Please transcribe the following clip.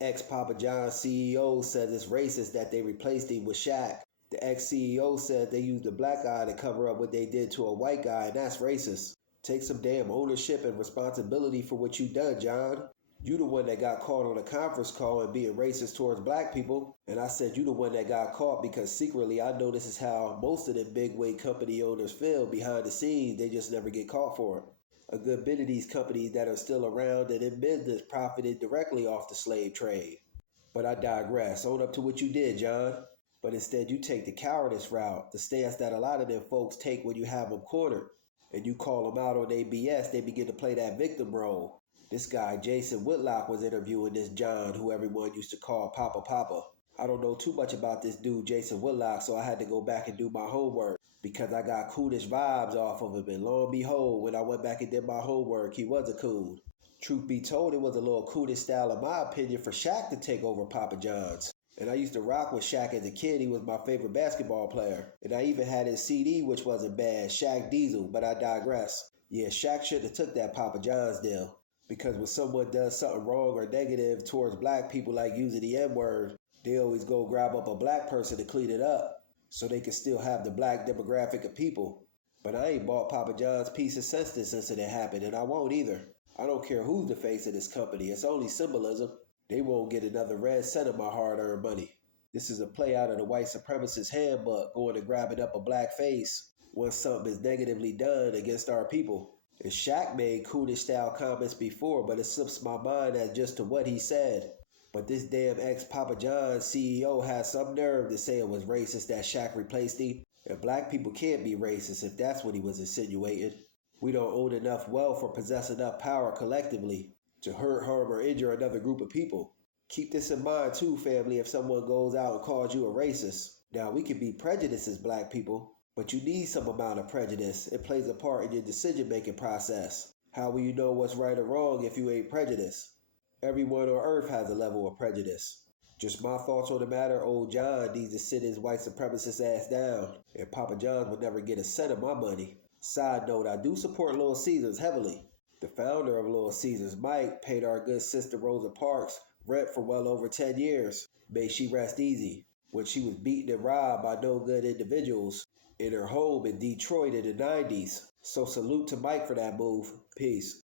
Ex-Papa John's CEO says it's racist that they replaced him with Shaq. The ex-CEO said they used a black guy to cover up what they did to a white guy, and that's racist. Take some damn ownership and responsibility for what you done, John. You the one that got caught on a conference call and being racist towards black people. And I said you the one that got caught because secretly I know this is how most of the big weight company owners feel behind the scenes. They just never get caught for it. A good bit of these companies that are still around and in business profited directly off the slave trade. But I digress. Own up to what you did, John. But instead you take the cowardice route, the stance that a lot of them folks take when you have them cornered. And you call them out on their BS, they begin to play that victim role. This guy, Jason Whitlock, was interviewing this John, who everyone used to call Papa Papa. I don't know too much about this dude, Jason Whitlock, so I had to go back and do my homework because I got coonish vibes off of him. And lo and behold, when I went back and did my homework, he was a coon. Truth be told, it was a little coonish style, in my opinion, for Shaq to take over Papa John's. And I used to rock with Shaq as a kid. He was my favorite basketball player. And I even had his CD, which wasn't bad, Shaq Diesel, but I digress. Yeah, Shaq shouldn't have took that Papa John's deal. Because when someone does something wrong or negative towards black people, like using the N-word, they always go grab up a black person to clean it up so they can still have the black demographic of people. But I ain't bought Papa John's pieces since this incident happened, and I won't either. I don't care who's the face of this company. It's only symbolism. They won't get another red cent of my hard-earned money. This is a play out of the white supremacist handbook, going and grabbing up a black face once something is negatively done against our people. And Shaq made coonish style comments before, but it slips my mind as just to what he said. But this damn ex-Papa John's CEO has some nerve to say it was racist that Shaq replaced him. And black people can't be racist if that's what he was insinuating. We don't own enough wealth or possess enough power collectively to hurt, harm, or injure another group of people. Keep this in mind too, family, if someone goes out and calls you a racist. Now, we can be prejudiced as black people, but you need some amount of prejudice. It plays a part in your decision-making process. How will you know what's right or wrong if you ain't prejudiced? Everyone on earth has a level of prejudice. Just my thoughts on the matter, old John needs to sit his white supremacist ass down, and Papa John's would never get a cent of my money. Side note, I do support Little Caesars heavily. The founder of Little Caesars, Mike, paid our good sister Rosa Parks rent for well over 10 years. May she rest easy. When she was beaten and robbed by no good individuals in her home in Detroit in the 90s. So salute to Mike for that move. Peace.